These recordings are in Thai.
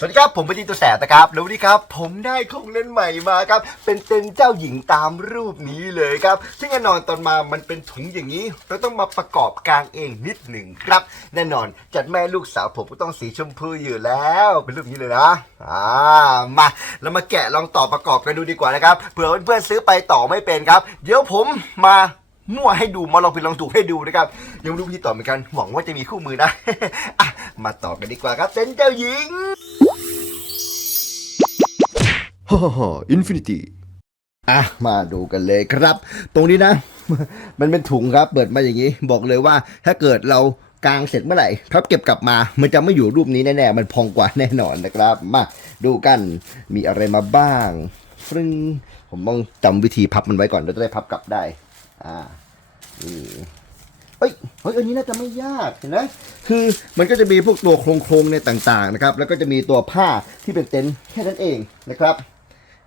สวัสดีครับผมป็นจีตัวแสบนะครับแล้ววันนี้ครับ ผมได้ของเล่นใหม่มาครับ เป็นเต็นเจ้าหญิงตามรูปนี้เลยครับซึ่งแน่นอนตอนมามันเป็นถุงอย่างนี้ เราต้องมาประกอบกลางเองนิดหนึ่งครับ แน่นอนจัดแม่ลูกสาวผมก็ต้องสีชมพูอยู่แล้ว เป็นรูปนี้เลยนะอ่ามาเรามาแกะลองต่อประกอบกันดูดีกว่านะครับเผื่อเพื่อนๆซื้อไปต่อไม่เป็นครับ เดี๋ยวผมมามั่วให้ดูมาลองผิดลองถูกให้ดูนะครับ ยังรู้วิธีต่อเหมือนกันหวังว่าจะมีคู่มือนะอะมาต่อกันดีกว่าครับเต็นเจ้าหญิง ฮ่าฮ่าอินฟินิตี้อะมาดูกันเลยครับ ตรงนี้นะ มันเป็นถุงครับ เปิดมาอย่างนี้ บอกเลยว่าถ้าเกิดเรากางเสร็จเมื่อไหร่พับเก็บกลับมา มันจะไม่อยู่รูปนี้แน่ๆ มันพองกว่าแน่นอนนะครับ มาดูกันมีอะไรมาบ้างฟรึงผมต้องจำวิธีพับมันไว้ก่อนเราจะได้พับกลับได้ อ่านี่เอ้ยเฮ้ยอันนี้น่าจะไม่ยากเห็นไหมคือมันก็จะมีพวกตัวโครงๆในยต่างๆนะครับ แล้วก็จะมีตัวผ้าที่เป็นเต็นท์แค่นั้นเองนะครับ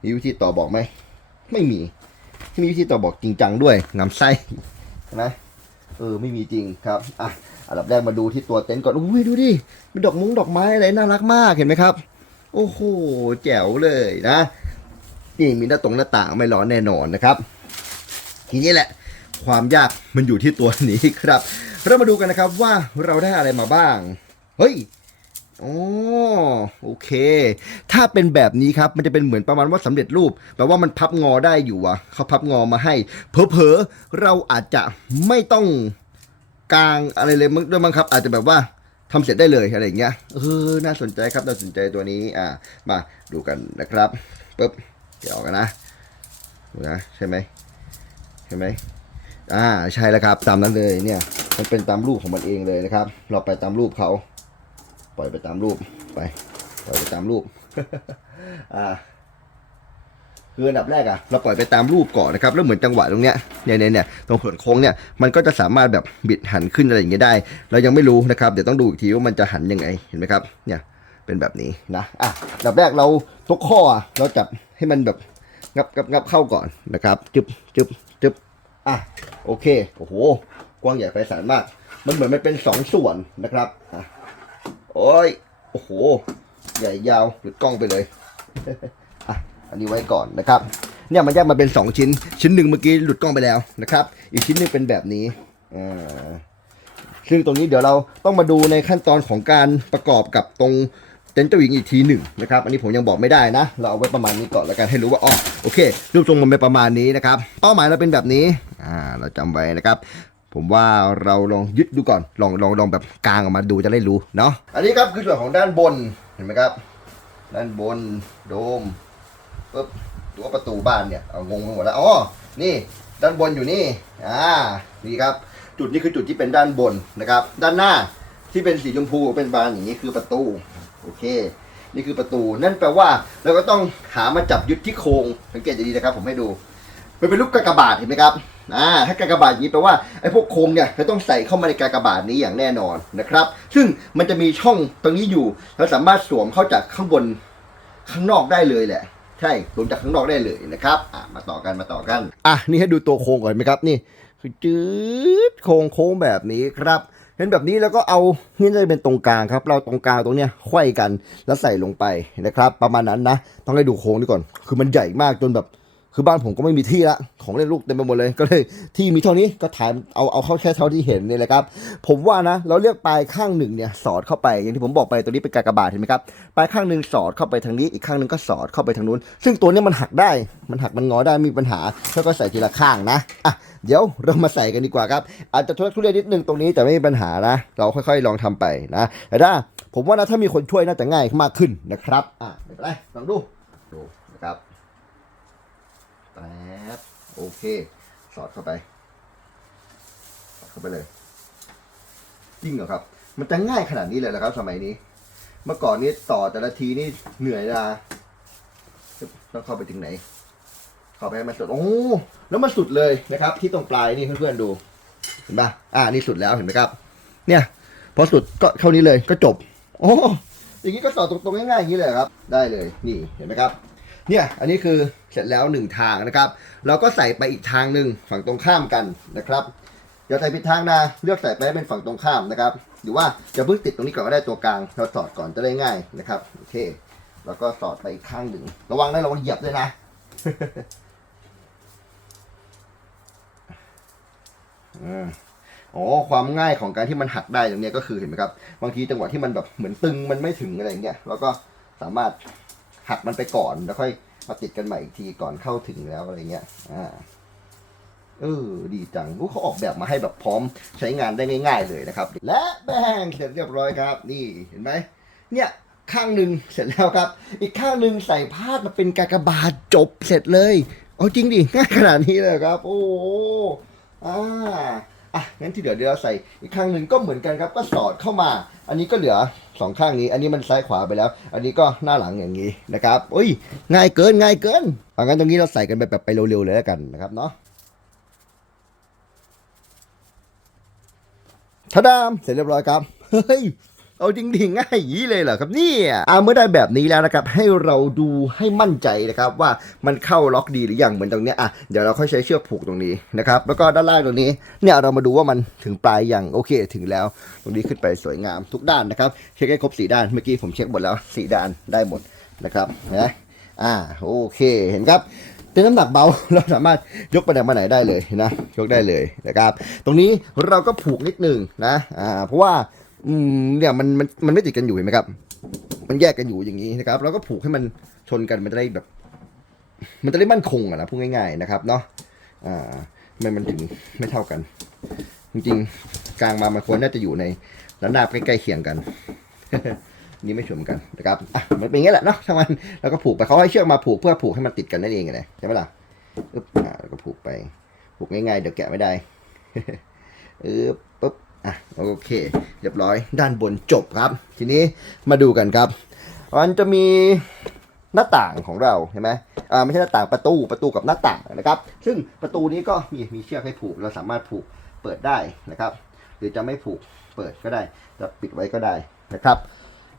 มีวิธีต่อบอกไหม ไม่มีที่มีวิธีต่อบอกจริงจังด้วยงำไส้เห็นไหมเออไม่มีจริงครับอะอันดับแรกมาดูที่ตัวเต็นท์ก่อนอุ้ยดูดิเป็นดอกมุ้งดอกไม้อะไรน่ารักมากเห็นไหมครับ โอ้โหแจ๋วเลยนะนี่มีหน้าตรงหน้าต่างไม่ร้อนแน่นอนนะครับ ทีนี้แหละ ความยากมันอยู่ที่ตัวนี้ครับ เรามาดูกันนะครับว่าเราได้อะไรมาบ้าง เฮ้ย อ๋อโอเค ถ้าเป็นแบบนี้ครับ มันจะเป็นเหมือนประมาณว่าสำเร็จรูปแปลว่ามันพับงอได้อยู่อะเขาพับงอมาให้ เผลอๆเราอาจจะไม่ต้องกลางอะไรเลยมั้งด้วยมั้งครับ อาจจะแบบว่าทำเสร็จได้เลยอะไรอย่างเงี้ยเออน่าสนใจครับน่าสนใจตัวนี้อ่ามาดูกันนะครับปึ๊บเดี๋ยวกกันนะดูนะใช่ไหมใช่ไหมอ่าใช่แล้วครับตามนั้นเลยเนี่ย มันเป็นตามรูปของมันเองเลยนะครับ เราไปตามรูปเขา ปล่อยไปตามรูปไป ปล่อยไปตามรูปอ่าคืออันดับแรกอะเราปล่อยไปตามรูปก่อนนะครับแล้วเหมือนจังหวะตรงเนี้ยเนี่ยเนี่ยเนี่ยตรงเผินโค้งเนี่ยมันก็จะสามารถแบบบิดหันขึ้นอะไรอย่างเงี้ยได้ เรายังไม่รู้นะครับ เดี๋ยวต้องดูอีกทีว่ามันจะหันยังไงเห็นไหมครับเนี่ยเป็นแบบนี้นะอะอันดับแรกเราทุกข้อเราจับให้มันแบบงับงับงับเข้าก่อนนะครับจึบจึบจึบอะโอเคโอ้โหกว้างใหญ่ไพศาลมาก มันเหมือนมันเป็นสองส่วนนะครับอะ โอ้ย โอ้โห ใหญ่ยาวหลุดกล้องไปเลยอะอันนี้ไว้ก่อนนะครับ เนี่ยมันแยกมาเป็น 2 ชิ้น ชิ้นหนึ่งเมื่อกี้หลุดกล้องไปแล้วนะครับ อีกชิ้นหนึงเป็นแบบนี้อ่าซึ่งตรงนี้เดี๋ยวเราต้องมาดูในขั้นตอนของการประกอบกับตรงเต็นท์เจ้าหญิงอีกทีหนึ่งนะครับ อันนี้ผมยังบอกไม่ได้นะ เราเอาไว้ประมาณนี้ก่อนแล้วกันให้รู้ว่าอ๋อโอเค รูปทรงมันเป็นประมาณนี้นะครับ เป้าหมายเราเป็นแบบนี้ อ่า เราจำไว้นะครับ ผมว่าเราลองยึดดูก่อน ลองลองลองแบบกลางออกมาดูจะได้รู้เนาะ อันนี้ครับคือส่วนของด้านบน เห็นไหมครับ ด้านบนโดมปุ๊บตัวประตูบ้านเนี่ย เอางงไปหมดแล้ว อ๋อ นี่ ด้านบนอยู่นี่ อ่า นี่ครับ จุดนี้คือจุดที่เป็นด้านบนนะครับ ด้านหน้าที่เป็นสีชมพูเป็นบานอย่างนี้คือประตู โอเค นี่คือประตู นั่นแปลว่าเราก็ต้องหามาจับยึดที่โครงสังเกตดีๆนะครับ ผมให้ดู มันเป็นรูปกากบาทเห็นไหมครับ อ่าถ้ากากบาทอย่างนี้แปลว่าไอ้พวกโครงเนี่ยเราต้องใส่เข้ามาในกากบาทนี้อย่างแน่นอนนะครับ ซึ่งมันจะมีช่องตรงนี้อยู่เราสามารถสวมเข้าจากข้างบนข้างนอกได้เลยแหละ ใช่สวมจากข้างนอกได้เลยนะครับอะมาต่อกันมาต่อกัน อะนี่ให้ดูตัวโครงก่อนไหมครับนี่คือจืดโครงโค้งแบบนี้ครับเห็นแบบนี้แล้วก็เอานี่จะเป็นตรงกลางครับ เราตรงกลางตรงเนี้ยไขว้กันแล้วใส่ลงไปนะครับ ประมาณนั้นนะ ต้องให้ดูโค้งนี่ก่อน คือมันใหญ่มากจนแบบ คือบ้านผมก็ไม่มีที่ละของเล่นลูกเต็มไปหมดเลย ก็เลยที่มีเท่านี้ก็ถ่ายเอาเอาเข้าแค่เท่าที่เห็นนี่แหละครับ ผมว่านะเราเลือกปลายข้างหนึ่งเนี่ยสอดเข้าไปอย่างที่ผมบอกไปตัวนี้เป็นกากบาทเห็นไหมครับปลายข้างหนึ่งสอดเข้าไปทางนี้อีกข้างหนึ่งก็สอดเข้าไปทางนู้น ซึ่งตัวนี้มันหักได้มันหักมันงอได้มีปัญหาแล้วก็ใส่ทีละข้างนะอะเดี๋ยวเรามาใส่กันดีกว่าครับอาจจะทุเรศนิดนึงตรงนี้แต่ไม่มีปัญหานะเราค่อยๆลองทำไปนะแต่ถ้าผมว่านะถ้ามีคนช่วยน่าจะง่ายมากขึ้นนะครับอะไม่เป็นไรลองดูดูนะครับ แป๊บโอเค สอดเข้าไป สอดเข้าไปเลยจริงเหรอครับ มันจะง่ายขนาดนี้เลยเหรอครับ สมัยนี้ เมื่อก่อนนี้ต่อแต่ละทีนี่เหนื่อยนะต้องเข้าไปถึงไหน เข้าไปให้มันสุด โอ้ แล้วมันสุดเลยนะครับ ที่ตรงปลายนี่เพื่อนๆดู เห็นปะอ่า นี่สุดแล้วเห็นไหมครับ เนี่ยพอสุดก็เท่านี้เลยก็จบ โอ้อย่างนี้ก็สอดตรงๆง่ายๆอย่างนี้เลยครับ ได้เลย นี่เห็นไหมครับ เนี่ยอันนี้คือเสร็จแล้วหนึ่งทางนะครับ เราก็ใส่ไปอีกทางหนึ่งฝั่งตรงข้ามกันนะครับอย่าใส่ผิดทางนะเลือกใส่ไปให้เป็นฝั่งตรงข้ามนะครับ หรือว่าจะเพิ่งติดตรงนี้ก่อนก็ได้ตัวกลางเราสอดก่อนจะได้ง่ายนะครับโอเคแล้วก็สอดไปอีกข้างหนึ่งระวังนะระวังเหยียบด้วยนะอ๋อความง่ายของการที่มันหักได้ตรงนี้ก็คือเห็นไหมครับบางทีจังหวะที่มันแบบเหมือนตึงมันไม่ถึงอะไรเงี้ยเราก็สามารถ หักมันไปก่อนแล้วค่อยมาติดกันใหม่อีกทีก่อนเข้าถึงแล้วอะไรเงี้ย อ่า เออ ดีจังเขาออกแบบมาให้แบบพร้อมใช้งานได้ง่าย ๆ เลยนะครับ และแป้งเสร็จเรียบร้อยครับ นี่เห็นไหม เนี่ยข้างหนึ่งเสร็จแล้วครับ อีกข้างหนึ่งใส่พาดมาเป็นกากบาทจบเสร็จเลย เอาจริงดิง่ายขนาดนี้เลยครับ โอ้อ่า อะงั้นที่เหลือเดี๋ยวเราใส่อีกข้างหนึ่งก็เหมือนกันครับก็สอดเข้ามา อันนี้ก็เหลือสองข้างนี้ อันนี้มันซ้ายขวาไปแล้ว อันนี้ก็หน้าหลังอย่างนี้นะครับอุ้ยง่ายเกินง่ายเกินเอางั้นตรงนี้เราใส่กันแบบแบบไปเร็วๆเลยแล้วกันนะครับเนาะทะดามเสร็จเรียบร้อยครับเฮ้ย เอาจริงๆง่ายอย่างนี้เลยเหรอครับเนี่ยอ่าเมื่อได้แบบนี้แล้วนะครับให้เราดูให้มั่นใจนะครับว่ามันเข้าล็อกดีหรือยังเหมือนตรงเนี้ยอะเดี๋ยวเราค่อยใช้เชือกผูกตรงนี้นะครับแล้วก็ด้านล่างตรงนี้เนี่ยเรามาดูว่ามันถึงปลายอย่างโอเคถึงแล้ว ตรงนี้ขึ้นไปสวยงามทุกด้านนะครับเช็คให้ครบสีด้านเมื่อกี้ผมเช็คหมดแล้วสีด้านได้หมดนะครับนะอ่าโอเคเห็นครับเป็นน้ำหนักเบาเราสามารถยกไปไหนมาไหนได้เลยนะยกได้เลยนะครับ ตรงนี้เราก็ผูกนิดหนึงนะอ่าเพราะว่า อืมเนี่ยมันมันมันไม่ติดกันอยู่เห็นไหมครับ มันแยกกันอยู่อย่างนี้นะครับเราก็ผูกให้มันชนกันมันจะได้แบบ มันจะได้มั่นคงอะนะพูดง่าย ๆนะครับ เนาะอ่าทำไมมันถึงไม่เท่ากัน จริงๆกลางมามันควรน่าจะอยู่ในระนาบใกล้ๆเคียงกันนี่ไม่ชนกันนะครับอะมันเป็นอย่างนี้แหละเนาะช่างมันแล้วก็ผูกไปเขาให้เชือกมาผูกเพื่อผูกให้มันติดกันนั่นเองไงใช่ไหมล่ะอึ๊บอ่าแล้วก็ผูกไป ผูกง่ายๆเดี๋ยวแกะไม่ได้อึ๊บ อะโอเค เรียบร้อยด้านบนจบครับ ทีนี้มาดูกันครับ มันจะมีหน้าต่างของเราเห็นไหมอ่าไม่ใช่หน้าต่างประตูประตูกับหน้าต่างนะครับ ซึ่งประตูนี้ก็มีมีเชือกให้ผูก เราสามารถผูกเปิดได้นะครับ หรือจะไม่ผูกเปิดก็ได้ จะปิดไว้ก็ได้นะครับ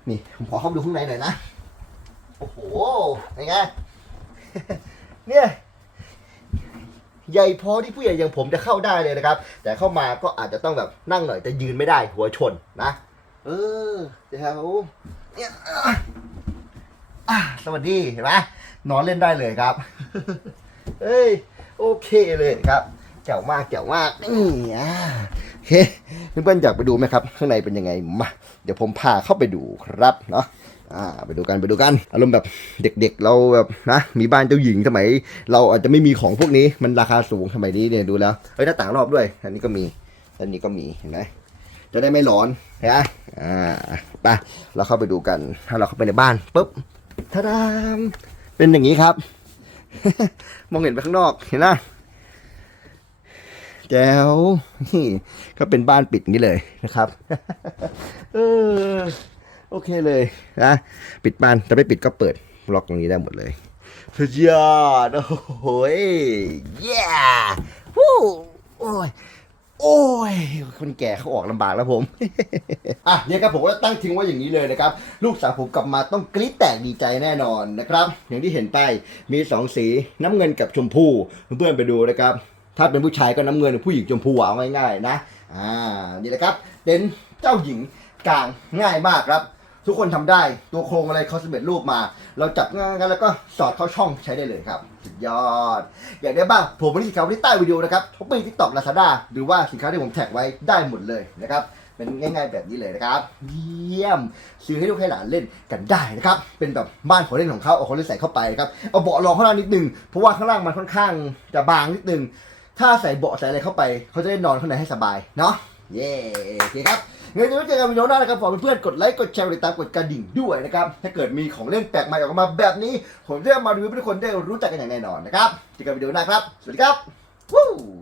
นี่ผมขอเข้าไปดูข้างในหน่อยนะ โอ้โหเป็นไงเนี่ย ใหญ่พอที่ผู้ใหญ่อย่างผมจะเข้าได้เลยนะครับ แต่เข้ามาก็อาจจะต้องแบบนั่งหน่อยแต่ยืนไม่ได้หัวชนนะ เออเดี๋ยวเนี่ยสวัสดีเห็นไหมนอนเล่นได้เลยครับเฮ้ยโอเคเลยครับเจ๋วมากเจ๋วมากนี่อะโอเคเพื่อนๆอยากไปดูไหมครับ ข้างในเป็นยังไงมาเดี๋ยวผมพาเข้าไปดูครับเนาะ อ่าไปดูกันไปดูกันอารมณ์แบบเด็กๆ เราแบบนะมีบ้านเจ้าหญิงสมัย เราอาจจะไม่มีของพวกนี้มันราคาสูงสมัยนี้เนี่ยดูแล้วเอ้ยหน้าต่างรอบด้วย อันนี้ก็มีอันนี้ก็มีเห็นไหมจะได้ไม่ร้อนเห็นไหมอ่าไปเราเข้าไปดูกัน ถ้าเราเข้าไปในบ้านปุ๊บท่าดามเป็นอย่างนี้ครับ มองเห็นไปข้างนอกเห็นไหมแจ๋วนี่ก็เป็นบ้านปิดงนี้เลยนะครับ เออ โอเคเลยนะปิดบ้านแต่ไม่ปิดก็เปิดล็อกตรงนี้ได้หมดเลยสุดยอดโอ้โหยเย้วู้โอ้ยโอ้ย คนแก่เขาออกลำบากแล้วผม อะเนี่ยครับผมก็ตั้งทิ้งไว้อย่างนี้เลยนะครับ ลูกสาวผมกลับมาต้องกรี๊ดแตกดีใจแน่นอนนะครับ อย่างที่เห็นไปมีสองสีน้ำเงินกับชมพูเพื่อนๆไปดูนะครับ ถ้าเป็นผู้ชายก็น้ำเงินผู้หญิงชมพูเอาง่ายๆนะ อ่า นี่แหละครับเป็นเจ้าหญิงกลางง่ายมากครับ ทุกคนทำได้ตัวโครงอะไรเขาสำเร็จรูปมา เราจับง่ายๆแล้วก็สอดเข้าช่องใช้ได้เลยครับ สุดยอด อยากได้บ้างผมบริสินค้าที่ใต้วิดีโอนะครับท็อปปี้ทิกตอกลาซาด้าหรือว่าสินค้าที่ผมแท็กไว้ได้หมดเลยนะครับเป็นง่าย ๆแบบนี้เลยนะครับ เยี่ยมซื้อให้ลูกให้หลานเล่นกันได้นะครับ เป็นแบบบ้านของเล่นของเขาเอาของเล่นใส่เข้าไปนะครับเอาเบาะรองข้างล่างนิดนึงเพราะว่าข้างล่างมันค่อนข้างจะบางนิดนึงถ้าใส่เบาะใส่อะไรเข้าไป เขาจะได้นอนข้างในให้สบายเนาะเย้โอเคครับ เงินจะไม่เจอกันวิดีโอหน้านะครับฝากเพื่อนๆกดไลค์กดแชร์กดติดตามกดกระดิ่งด้วยนะครับถ้าเกิดมีของเล่นแปลกใหม่ออกมาแบบนี้ ผมจะมารีวิวให้ทุกคนได้รู้จักกันอย่างแน่นอนนะครับเจอกันวิดีโอหน้าครับ สวัสดีครับ